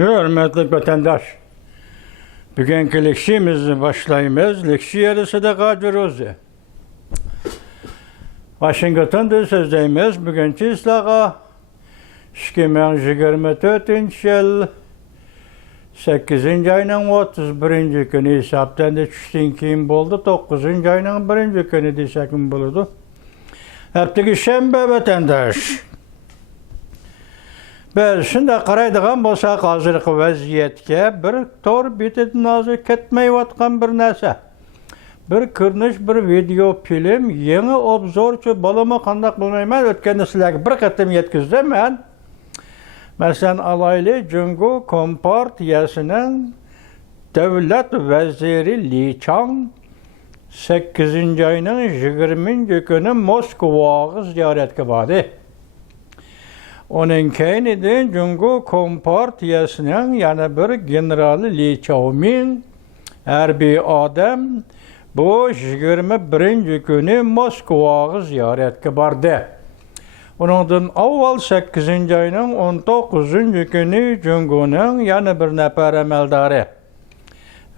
Hürmetli vatandaş, bugünkü leksiyemizi başlayımız. Leksiyerisi de Gacirozi. Washington'da sözdeyimiz bugünkü islağa 2024 yıl 8. ayının 31. günü hesaptan da düştüğün kim oldu? 9. ayının 1. günü desek mi bulurdu? Hepteki şembe vatandaş. Biz şimdi qaraydigan bolsak hozirgi vaziyatga bir tor betidan hozir ketmayotgan bir narsa. Bir ko'rinish, bir video film, yangi obzorchi bo'limi qandaq bilmayman, o'tganda sizlarga bir qatim yetkazdim men. Masalan, alayli Jungo Kompartiyasining davlat vaziri Li Chang 8. ayning 20. kuni Moskvaga ziyoratga bordi. Onun keynidan Jungo Kompartiyasining yana bir generali Li Chaoming harbiy odam bu 21. kuni Moskvaga ziyoratga bordi. Uningdan avval 8. ayning 19. kuni Jungoning yana bir nafar amaldori.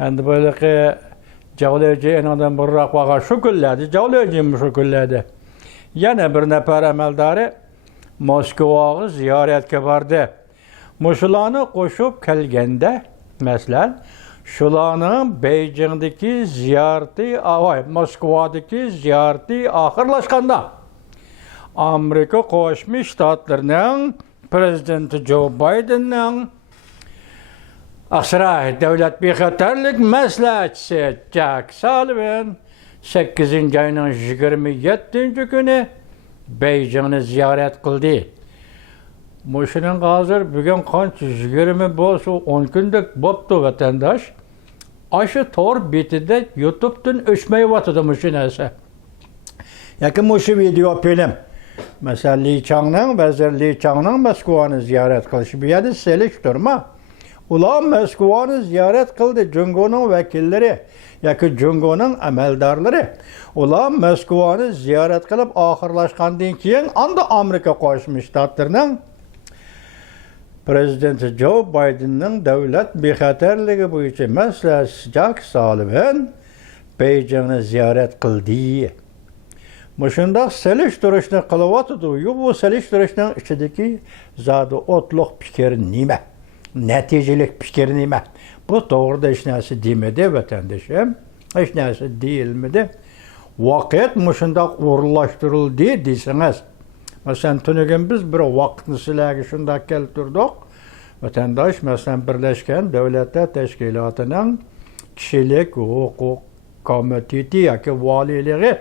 Endi böyleki javlaji enadan burroq vaga shu kunlarda, javlaji shu kunlarda yana bir nafar amaldori Moskvaga ziyoratga bordi. Mushularni qo'shib kelganda, masalan, shularning Beijingdagi ziyarati, Moskvadagi ziyarati oxirlashganda Amerika Qo'shma Shtatlarining prezidenti Joe Bidenning Asray davlat bexatarlik maslahatchisi Jack Sullivan 8. ayning 27. kuni Beijingni ziyorat qildi. Mushuning hozir bugun qancha 20 bo'lsa 10 kundek bo'pti vatandosh. Ashu tor betida YouTube'dan o'chmayotdi mushu narsa. Yoki mushu video film. Masalan, vazir Li Changning Moskvani ziyorat qilishi bu yerda selektorma. Ular Moskvani ziyorat qildi, Jungoning vakillari yoki Jungoning amaldorlari. Ular Moskvani ziyorat qilib oxirlashgandan keyin anda Amerika Qo'shma Shtatlarining prezidenti Joe Bidenning davlat bexatarligi bo'yicha maslahatchisi Jack Sullivan Beijingni ziyorat qildi. Mushundaq selishtirishni qilyotdi. Bu selishtirishning ichidagi zodi o'tliq fikr nima? Natijalik fikr nima? Bu to'g'rida hech narsa demadi vatandoshim. Hech narsa deyilmadi. Vaqt mushundaq o'rinlashtirildi desangiz. Masalan, tunugun biz bir vaqtni sizlarga shundoq keltirdik. Vatandosh, masalan, Birlashgan Davlatlar Tashkilotining kishilik huquq komiteti yoki valiyligi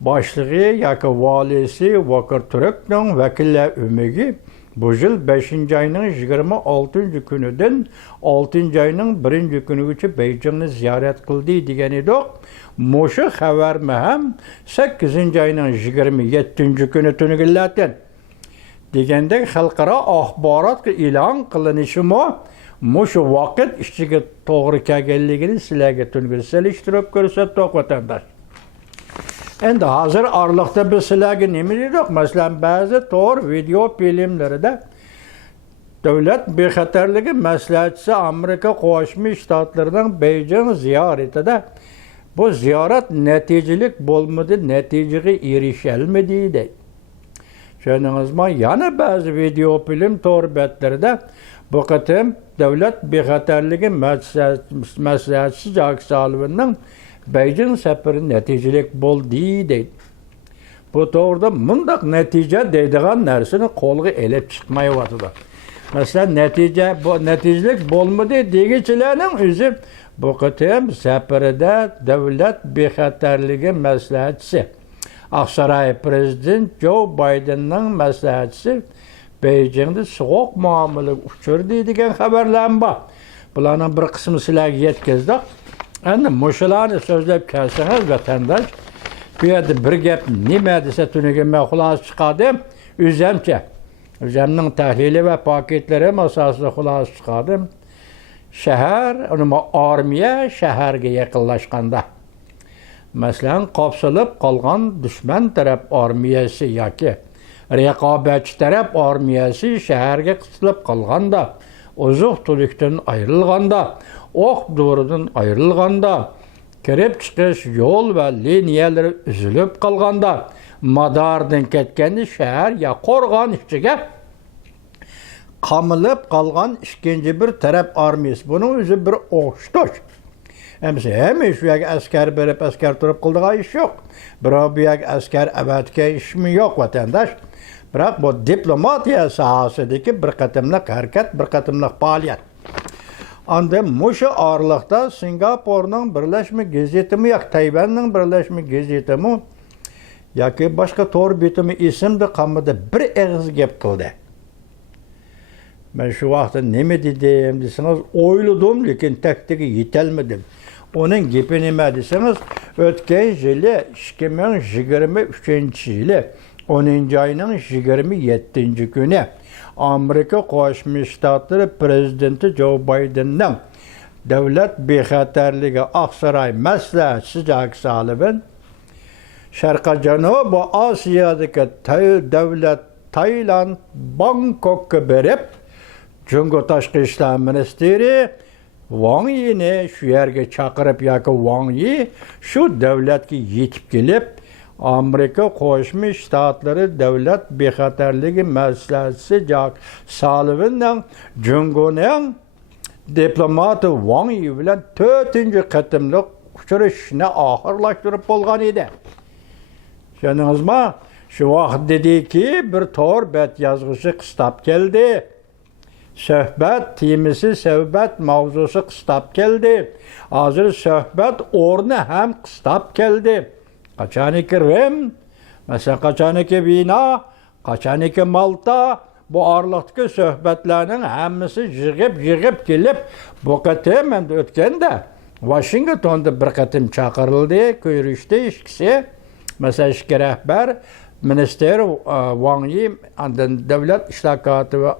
boshlig'i yoki valisi Vakir Turkning vakillar umigi bu yil 5. ayning 26. kunidan 6. ayning 1. kunigacha Beijingni ziyorat qildi degan edik. Mushu xabarni ham 8. ayning 27. kuni tunugunlardan degandek xalqaro axborot e'lon qilinishimi mushu vaqt ichiga to'g'ri kelganligini sizlarga tunugun selishtirib ko'rsatdik vatandosh. Endi hozir oraliqda biz sizlarga nima dedik? Masalan, ba'zi to'r video filmlarida davlat bexatarligi maslahatchisi Amerika Qo'shma Shtatlarining Beijing ziyoratida bu ziyorat natijalik bo'lmadi, natijaga erishalmadi deydi. Tushundingizmi? Yana ba'zi video film to'r betlarida bu qatim davlat bexatarligi maslahatchisi Jack Sullivanning Beijing safari natijalik bo'ldi deydi. Bu to'g'rida mundaq natija deydigan narsani qo'lga elib chiqmayotdi. Masalan, natijalik bo'lmadi degichilarning o'zi bu qatim safarida davlat bexatarligi maslahatchisi Aqsaray prezident Joe Bidenning maslahatchisi Beijingda sovuq muomala uchirdi degan xabarlar bor. Bularning bir qismini sizlarga yetkazdik. Endi mushularni so'zlab kelsangiz vatandosh, bu yerda bir gap nima desa tunugun men xulosa chiqardim. O'zimning tahlili va paketlarim asosida xulosa chiqardim. Shahar, armiya shaharga yaqinlashganda, masalan, qopsilib qolgan dushman taraf armiyasi yoki raqobatchi taraf armiyasi shaharga qisilib qolganda ozuq-tulikdan ayrılganda, ok-doğrudan ayrılganda, kirip çıkış yol ve liniyeleri üzülüp kalganda, madardan ketkendi şehir ya korgan işçige kamılıp kalgan ikinci bir taraf armiyası. Bunun özü bir oğuştuş. Hem şu yak asker berip asker turup kıldığa iş yok. Bırak bu yak asker evetke iş mi yok vatandaş. Bırak bu diplomatiya sahasındaki bir katımlık hareket, bir katımlık faaliyet. Anda muşu ağırlıkta Singapur'un birleşme gazetimi yak Tayvan'ın birleşme gazetimi yaki başka tor bitimi isimli kamuda bir ağız gep kıldı. Ben şu vakti ne mi dedim deseniz oyladım lekin tekdeki yetelmedim. Onun gibi nime deseniz ötken yılı 2023 yılı 10. ayının 27. günü Amerika Koşmuş Ştatları Prezidenti Joe Biden'ın devlet bexaterliği Aksaray Məsləhətçisi Jack Sullivan Şarkı Canubu Asya'daki devlet Tayland Bangkok'a berip Cungo Taşkı İşler Ministeri Wang Yi'ni şu yerge çakırıp yakı Wang Yi şu devletki yetip gelip Amerika Koşmuş Ştatları Devlet Bexaterliği Məsləhətçisi Jack Sullivan'ın Cungo'nun diplomatı Wang Yi bilen 4. katımlık uçuruşunu ahırlaştırıp bolgan idi. Şununuz mu? Şu vaxt dedi ki bir tor bet yazgısı kıstap geldi. Söhbet, timisi söhbet mavzusu kıstap geldi. Hazır söhbet ornu hem kıstap geldi. Kaçaniki Rim, mesela kaçaniki Vina, kaçaniki Malta, bu ağırlıktaki söhbetlerinin hemisi yığıp gelip bu katım hem de ötken de Washington'da bir katım çakırıldı, görüştü işkisi. Mesela işki rehber, Minister Wang Yi, devlet işlakatı ve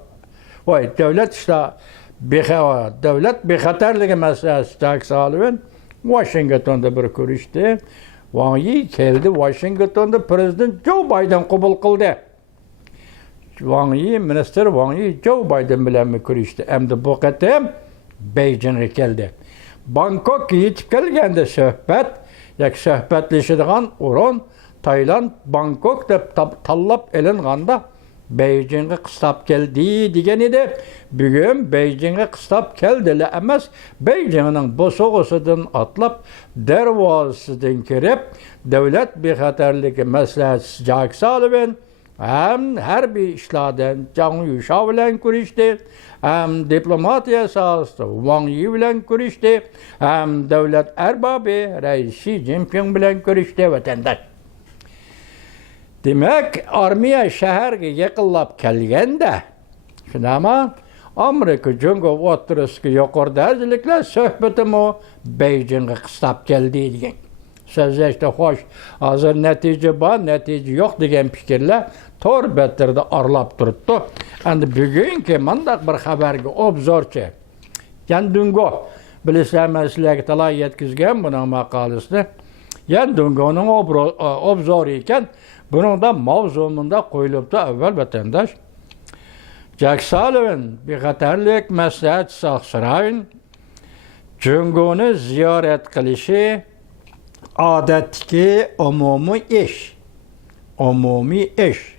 devlet bexaterliği meselesi Jack Sullivan Washington'da bir görüştü. Wang Yi geldi Washington'da Prezident Joe Biden kabul kıldı. Wang Yi, Minister Wang Yi Joe Biden bilen mi görüştü? Hem de bu katım Beijing'e geldi. Bangkok yetip gelgende söhbet, söhbetleşidiğen orun Tayland, Bangkok deb tallap elinganda Beijing'e kıstap geldi degen idi. Bugün Beijing'e kıstap keldi emas, Beijing'in bu soğusudan atlap, dervazıdan kirip, devlet bexaterliği məsləhətçisi Jack Sullivan hem her bir işlerden Zhang Yusha bilen görüştü, hem diplomatiya sahasında Wang Yi bilen görüştü, hem devlet erbabı Reis Xi Jinping bilen görüştü vatandaş. Demek armiya şehirge yakıllap kelgende, şimdi ama Amerika Cungo oturuski yukarıda özellikle söhbetim o Beijing'e kıstap geldi degen. Sözde işte hoş, hazır netice var, netice yok degen fikirle tor bettirde arlap duruttu. Yani bugünkü mandak bir haberge obzorçu. Yani düngo, bilisler mesleği talay yetkizgen bunun makalesini. Yani düngonun obzoru iken bunun da mavzumunda koyulup da evvel vatandaş. Jack Sullivan bexaterlik məsləhətçisi Aksaray'ın Cungonu ziyaret kılışı adetki umumi iş. Umumi iş.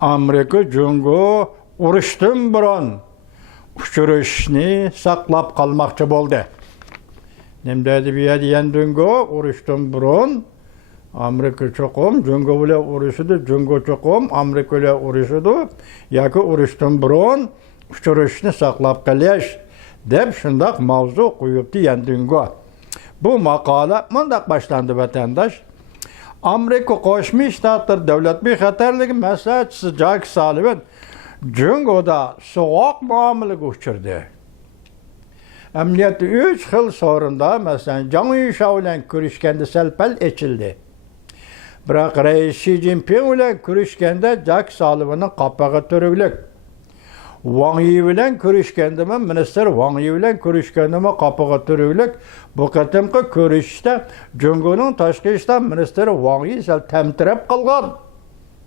Amerika Cungo uruştun burun uçuruşunu saklap kalmakçı boldu. Nemdedi bir diyen Cungo uruştun burun Amerika çokum, Cungo ile uruşudu, Cungo çokum, Amerika ile uruşudu. Yaki uruştun burun uçuruşunu saklap kalış. Dep şundak mavzu koyuptu yen Cungo. Bu makale mundak başlandı vatandaş. Amerika Koşmuş Ştatları Devlet Bexaterliği Məsləhətçisi Jack Sullivan Cungo'da soğuk muamele uçurdu. Emniyeti 3 yıl sonunda mesela Zhang Yusha ile görüşkende selpel içildi. Bırak Reis Xi Jinping ile görüşkende Jack Sullivan'ın kapağı törüklük. Wang Yi ile görüşkende mi, Minister Wang Yi ile görüşkende mi kapağı törüklük. Bu katımki görüşte Cungo'nun Taşkı İşler Ministeri Wang Yi sel temtirep kalgan.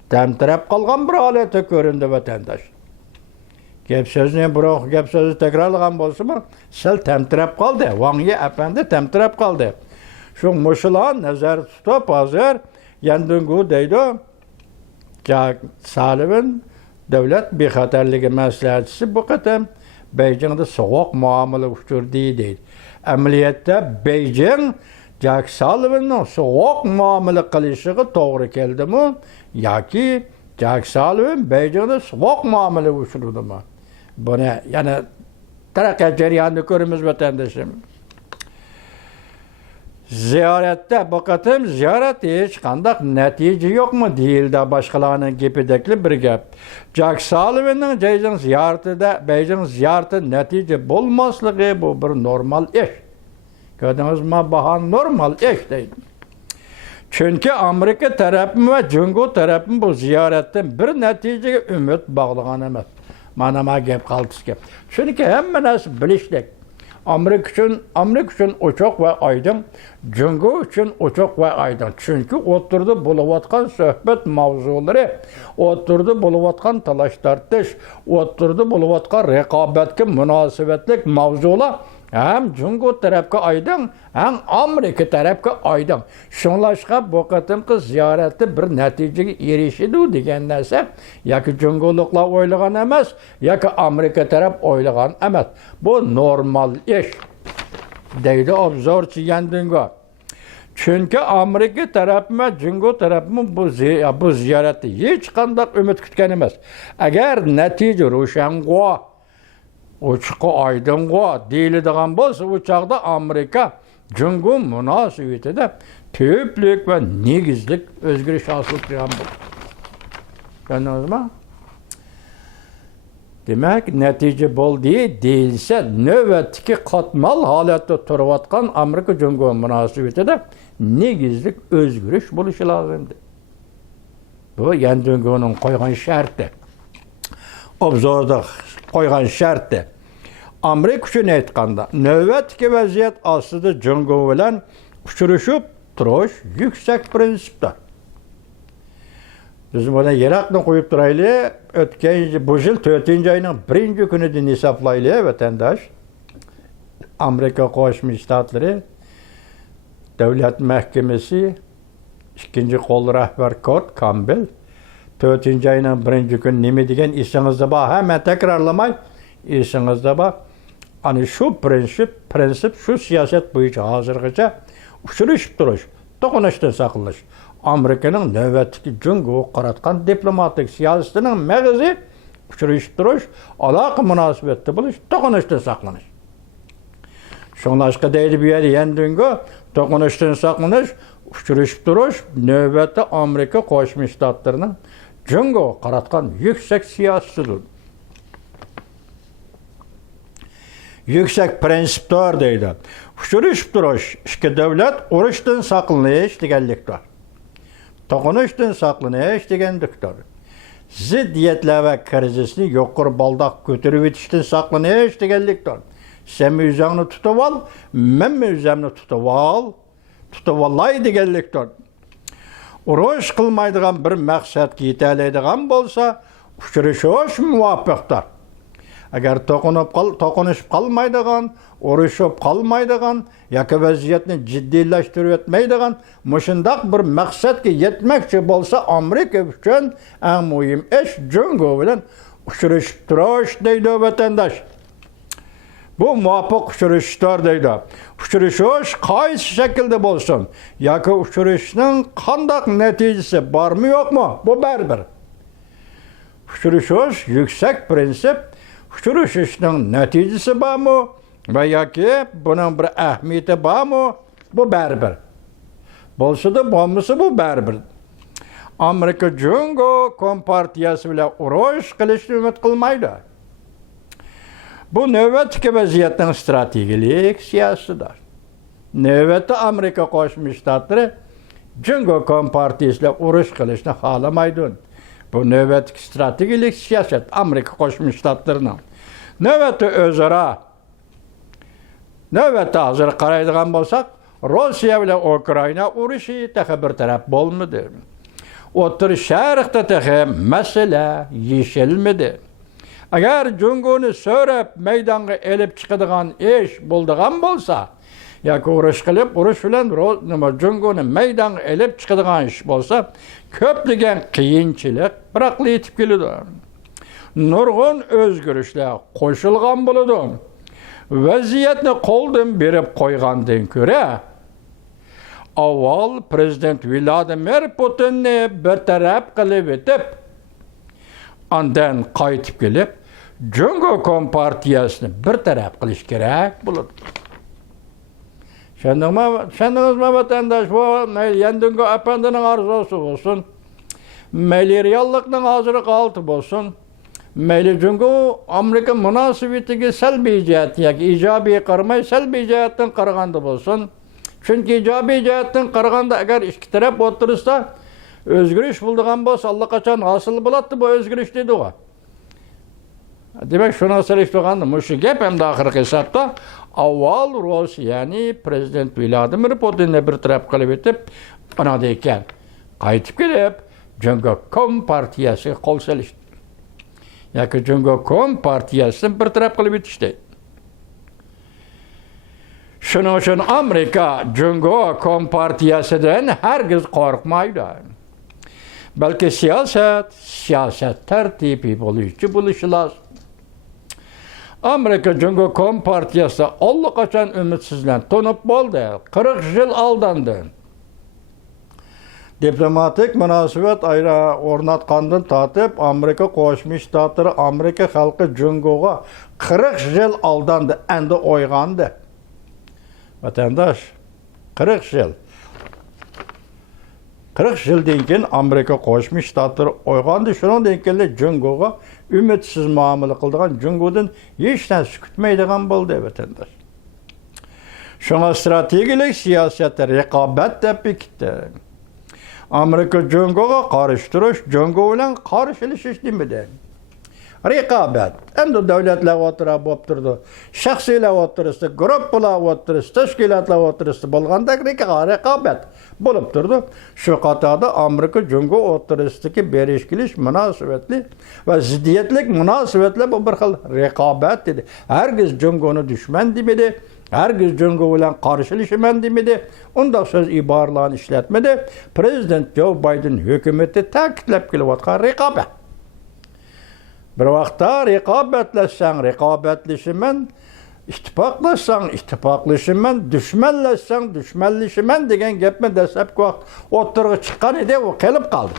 Temtirep kalgan bir aleti göründü vatandaş. Gap sözünü bırak, gap sözü tekrarlagan bolsa mı? Sel temtirep kaldı. Vangi efendi temtirep kaldı. Şu muşulan nazar tutup hazır yendingu deydi. Jack Sullivan devlet bexatarligi maslahatchisi bu qatam Beijing'de soğuk muamele uçurdu deydi. Ameliyatda Beijing Jack Sullivan'ın soğuk muamele qilishigi to'g'ri keldimi yoki Jack Sullivan Beijing'de soğuk muamele uçurdimi? Buni yana taraqqiyot jarayonini ko'ramiz vatandoshim. Ziyoratda bu qatim ziyorat hech qanday natija yo'qmi deyildi boshqalarning gapidagi bir gap. Jack Sullivan'ning Beijing ziyarati natija bo'lmasligi bu bir normal ish. Ko'rdingizmi, bu normal ish deydi. Chunki Amerika tarafi va Jungo tarafi bu ziyoratdan bir natijaga umid bog'lagan emas. Mana gap qaltis gap. Chunki hamma narsa bilishlik. Amerika üçün ochoq va aydın, Jungo üçün ochoq va aydın. Chunki o'tirdi bo'layotgan suhbat mavzulari, o'tirdi bo'layotgan talash tartish, o'tirdi bo'layotgan raqobatga munosabatlik mavzular hem Jungo tarafga aydın, hem Amerika tarafga aydın. Shunlashqa bu qatimqi ziyoratda bir natijaga erishidi degan narsa yoki Jungoliklar o'ylagan emas, yoki Amerika taraf o'ylagan emas. Bu normal ish deydi obzorchi Yandingo. Chunki Amerika tarafi va Jungo tarafi bu ziyoratda hech qanday umid kutgan emas. Agar natija ro'shango ochiq oydingo deyiladigan bo'lsa, u chaqda Amerika Jungo munosabatida ko'plik va negizlik o'zgarish hosil qilgan bo'ladi. Tushundingizmi? Demak, natija bo'ldi deyilsa, navbatdagi qatmal holatda turayotgan Amerika Jungo munosabatida negizlik o'zgarish bo'lishi lozim. Bu Yandingoning qo'ygan sharti. Obzorda qo'ygan sharti. Amerika uchun aytganda, navbatdagi vaziyat ostida Jungo bilan uchrashib turish yuksak prinsipdir. Biz buna Irak'ni qo'yib turaylik, o'tgan bu yil 4-oyning 1-kunidan hisoblaylik vatandosh. Amerika Qo'shma Shtatlari Davlat Mahkamasi 2-qo'l rahbar Kurt Campbell 4-oyning 1-kuni nima degan esingizda bor? Hamma takrorlamay, esingizda bor. Ana shu prinsip shu siyosat bo'yicha hozirgacha uchrashib turish, to'qnashishdan saqlanish. Amerika'nın növbətdəki Jungo qaratqan diplomatik siyasətinin məğzi uchrashib turish, aloqa munosabatda bo'lish, to'qnashishdan saqlanish. Shunlashqa deydi bu yerda Yandingo, to'qnashishdan saqlanish, uchrashib turish navbatda Amerika Qo'shma Shtatlarining Jungo qaratgan yuksak siyosatidir. Yuksak prinsiplar deydi. Uchrashib turish, ikki davlat urushdan saqlanish deganlikdir. To'qnashishdan saqlanish degandikdir. Ziddiyatlar va krizisni yuqori baldaq ko'tarib o'tishdan saqlanish deganlikdir. Sen o'zingni tutib ol, men o'zimni tutib olay deganlikdir. Urush qilmaydigan bir maqsadga yetalaydigan bo'lsa, uchrashish muvofiqdir. Agar to'qnashib qolmaydigan, urushib qolmaydigan, yoki vaziyatni jiddiylashtirib o'tmaydigan, mushundaq bir maqsadga yetmoqchi bo'lsa, Amerika uchun eng muhim ish Jungo bilan uchrashib turish deydi vatandosh. Bu muvofiq uchrashishdir deydi. Uchrashish qaysi shaklda bo'lsin, yoki uchrashishning qanday natijasi bormi yo'qmi, bu baribir. Uchrashish yuksak prinsip. Uchrashishning natijasi bormi va yoki buning bir ahamiyati bormi, bu baribir. Bo'lsa-da, bo'lmasa bu baribir. Amerika Jungo kompartiyasi bilan urush qilishni umid qilmaydi. Bu navbatdagi vaziyatning strategik siyosatidir. Navbatda Amerika Qo'shma Shtatlari Jungo kompartiyasi bilan urush qilishni xohlamaydi. Bu navbatdagi strategik siyosat Amerika Qo'shma Shtatlarining. Navbatda o'zaro hozir qaraydigan bo'lsak, Rossiya bilan Ukraina urushi bir taraf bo'lmadi. O'tir Sharqda masala yechilmadi. Agar Jungoni so'rab maydonga elib chiqadigan ish bo'ldigan bo'lsa, yoki urush qilib, urush bilan Jungoni maydonga elib chiqadigan ish bo'lsa, ko'plagan qiyinchilik biroq yetib keladi. Nurg'un o'zgarishlar qo'shilgan bo'ladi. Vaziyatni qo'ldan berib qo'ygandan ko'ra, avval prezident Vladimir Putinni bartaraf qilib etib, ondan qaytib kelib, Jungo Kompartiyasini bartaraf qilish kerak bo'ladi. Şendinizmi vatandaş, bu Yendingo Efendi'nin arzusu olsun, meyli reallıkның hazırı qaltı olsun, meyli Jungo Amerika münasibetigi salbiy jihat, yoki ijobiy qarmay salbiy jihatdan qaraganda bo'lsin. Chunki ijobiy jihatdan qaraganda agar ikki taraf o'tirsa, o'zgarish bo'ldigan bo'lsa, allaqachon hosil bo'ladi bu o'zgarish dedi u. Demek şuna söyleyiştiğinde muşu gep hem de ahirki hesapta avval Rusya'ni prezident Vladimir Putin'le bir taraf kılıp etip ona deyken qaytib kelip Jungo Kompartiyasi qo'l selişti. Yoki Jungo Kompartiyasini bir taraf kılıp etişti. Shuning uchun Amerika Jungo Kompartiyasidan hargiz qo'rqmaydi. Balki siyaset tertibi bo'lishi lozim. Amerika Jungo Kompartiyasi allaqachon umitsizlanib tonib bo'ldi. 40 yil aldandi. Diplomatik munosabat o'rnatgandan tortib, Amerika Qo'shma Shtatlari, Amerika xalqi Jungoga 40 yil aldandi, endi o'yg'andi. Vatandaş, 40 yil. 40 yildan keyin Amerika Qo'shma Shtatlari o'yg'andi, shundan keyin Jungoga ümitsiz muomala qildigan, Jungodan hech narsa kutmaydigan bo'ldi vatandaş. Shunga strategik siyosatda raqobat deb ketdi. Amerika Jungoga qarshi turish, Jungo bilan qarshilashish demadi. Raqobat. Endi davlatlar o'tirib bo'lib turdi. Shaxsiylar o'tirdi, guruhlar o'tirdi, tashkilotlar o'tirdi bo'lganda raqobat bo'lib turdi. Shu qatorda Amerika Jungo o'tirishdagi berish kelish munosabatli va ziddiyatlik munosabatlar bu bir xil raqobat edi. Hargiz Jungoni dushman demadi, hargiz Jungo bilan qarshilashaman demadi. Unda so'z iboralarni ishlatmadi. Prezident Joe Biden hukumati ta'kidlab kelayotgan raqobat. Bir vaqtda raqobatlashaman, ittifoqlashaman, dushmanlashaman degan gapni dastlabki vaqt o'tirg'i chiqqan edi, u kelib qoldi.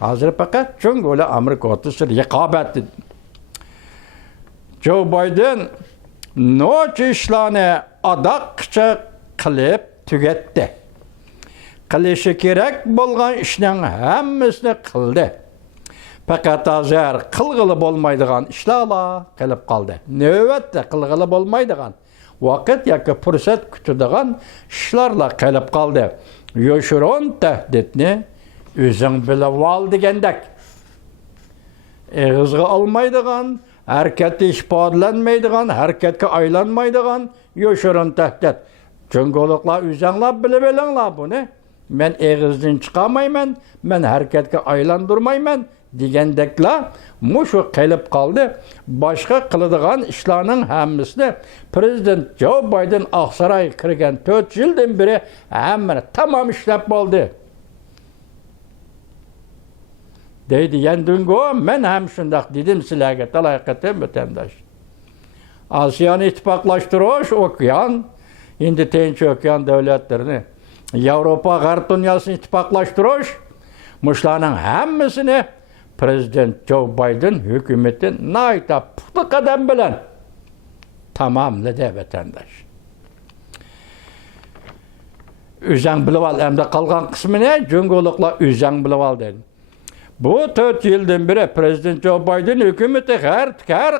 Hozir faqat Jungo bilan Amerika o'rtasida raqobat. Joe Biden noch ishlarni adoqcha qilib tugatdi. Qilishi kerak bo'lgan ishning hammasini qildi. Fakat azar qilg'ili bo'lmaydigan ishlarla qilib qoldi. Navbatda qilg'ili bo'lmaydigan vaqt yoki fursat kutadigan ishlarla qilib qoldi. Yoshiron tahdidni o'zing bilib ol degandek. Eg'izga olmaydigan, harakatga ifodalanmaydigan, harakatga aylanmaydigan yoshiron tahdid. Jungoliklar o'zinglar bilib olinglar buni. Men eg'izdan chiqamayman, men harakatga aylandurmayman degandeklar mushu qilib qoldi. Boshqa qiladigan ishlarning hammasini prezident Joe Biden Oqsaroy kirgan 4 yildan beri hammani tamom ishlab bo'ldi. Deydi Yendingo, men ham shundoq dedim sizlarga talaqatim vatandosh. Osiyoni ittifoqlashtirish okean, endi Tinch okean davlatlarini, Yevropa g'arb dunyosini ittifoqlashtirish, mushlarning hammasini prezident Joe Biden hukumati nayta puxta qadam bilan tamomladi vatandosh. O'zing bilib ol, hamda qolgan qismini Jungoliklar o'zing bilib ol dedi. Bu 4 yildan beri prezident Joe Biden hukumati har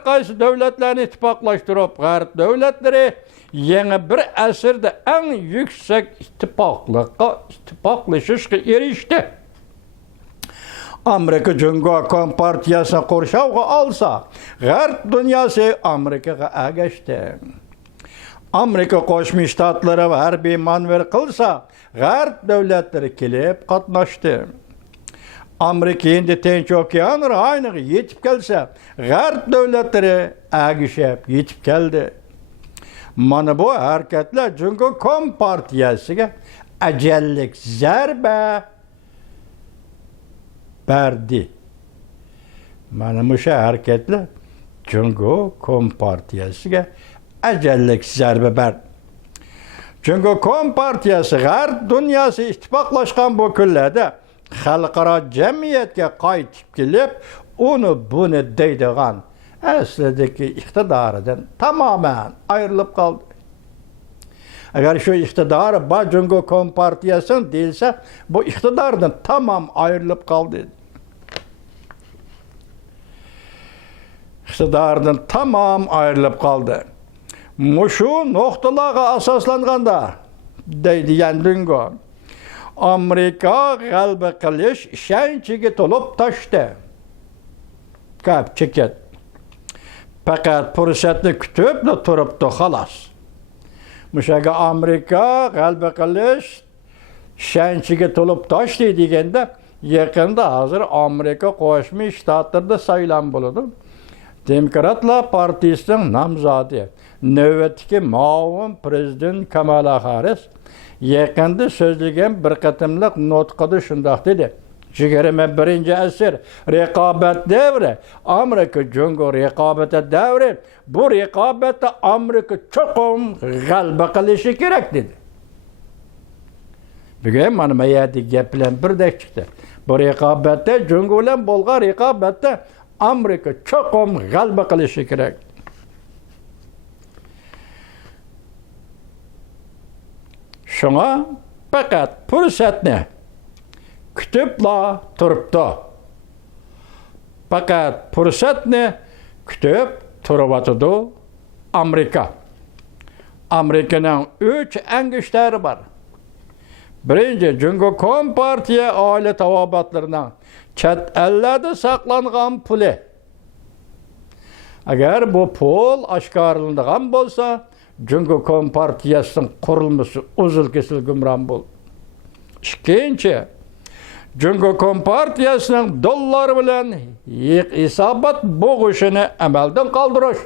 qaysi davlatlarni ittifoqlashtirib, g'arb davlatlari yangi bir asrda eng yuksak ittifoqlashishga erishdi. Amerika Jungo Kompartiyasini qurshovga olsa, g'arb dunyosi Amerikaga agashdi. Amerika Qo'shma Shtatlari harbiy manevr qilsa, g'arb davlatlari kelib qatnashdi. Amerika endi Tinch okean rayoniga yetib kelsa, G'arb davlatlari agishib yetib keldi. Mana bu hareketler Cumhuriyet Kompartiyasiga ajallik zarba berdi. Mana bu hareketler Cumhuriyet Kompartiyasiga ajallik zarba berdi. Cumhuriyet Kompartiyasi G'arb dunyosi ittifoqlashgan bu kunlarda xalqaro jamiyatga qaytib kelib, uni buni deydigan aslidagi iqtidoridan tamamen ayrılıp kaldı. Eğer şu iktidarı Cumhuriyet Kompartiyası'nın değilse, bu iktidardan tamam ayrılıp kaldı. İktidardan tamam ayrılıp kaldı. Muşu noktalara asaslanganda deydi Yandungo. Amerika galba qilish ishonchiga to'lib toshdi. Gap cheket. Faqat fursatni kutib turibdi xolos. Mushaga Amerika galba qilish ishonchiga to'lib toshdi deganda, yaqinda hozir Amerika Qo'shma Shtatlarida saylan bo'ladi. Demokratlar partiyasining nomzodi, navbatdagi muavin prezident Kamala Harris yaqinda so'zlagan bir qatimliq nutqida shundoq dedi. 21-asr raqobat davri, Amerika Cumhur raqobati davri. Bu raqobatda Amerika cho'qim g'alaba qilishi kerak dedi. Bugun mana bu yerda gap bilan birdek chiqdi. Bu raqobatda Cumhur bilan bo'lgan raqobatda Amerika cho'qim g'alaba qilishi kerak. Şuna faqat fursatni kutibla turibdi. Faqat fursatni kutib turibdi Amerika. Amerikaning 3 angishtlari bor. Birinchi, Cumhuriyet Kompartiya oila tavobatlarining chet ellarda saqlangan puli. Agar bu pul oshkorlanadigan bo'lsa, Cumhuriyet Kompartiyasının kurulması uzun kesil gümran bol. İkinci, Cumhuriyet Kompartiyasının dollar bilen isabat boğuşunu emelden kaldırış.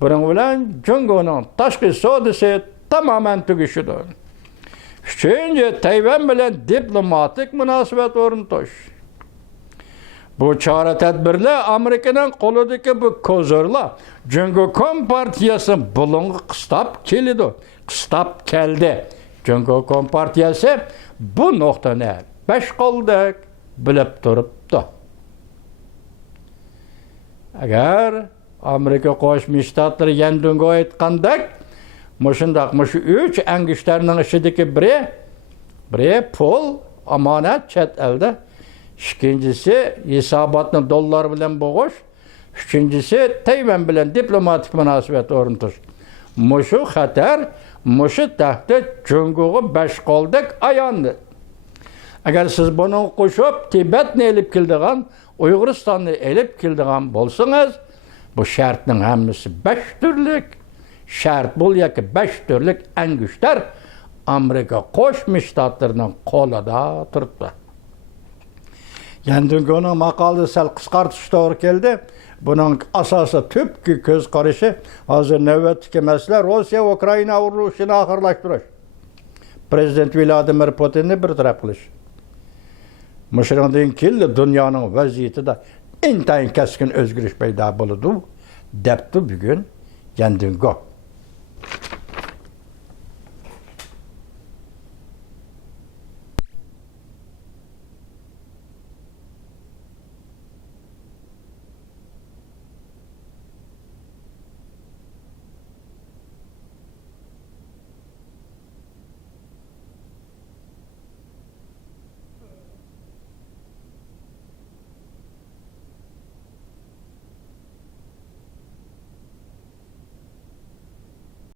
Bunun bilen Cumhuriyet'in taşkı sodisi tamamen tügüşüdür. Üçüncü, Tayvan bilen diplomatik münasebet oruntuş. Bu çare tedbirler Amerika'nın koludaki bu kozorlar Cumhuriyet Kompartiyası bulungu kıstap kelidi. Kıstap keldi. Cumhuriyet Kompartiyası bu noktana beş kaldık bilip duruptu. Eğer Amerika Qo'shma Shtatlar Yandungo aytgandek, mushundaq 3 angishlarning ishidagi biri pul, amonat chet elda. İkincisi hisobatni dollar bilan bo'g'ish, üçüncüsü Tayvan bilan diplomatik münasebet o'rnatish. Mushu xatar, mushu tahdid Cumhuriyetga besh qoldik ayondi. Agar siz buni qo'shib Tibetni elib keldigan, Uyg'uristonni elib keldigan bo'lsangiz, bu shartning hammasi 5 turlik shart bo'lyaki 5 turlik angishtar Amerika Qo'shma Shtatlarining qo'lida turibdi. Yandungo'ning maqolasi sal qisqartish to'g'ri keldi. Buning asosi tubki ko'z qarashi hozir navbatdagi masala Rossiya Ukraina urushini oxirlashtirish. Prezident Vladimir Putinni bir taraf qilish. Mushundan keyin dunyoning vaziyatida intayin keskin o'zgarish paydo bo'ladi, debdi bugun Yandungo.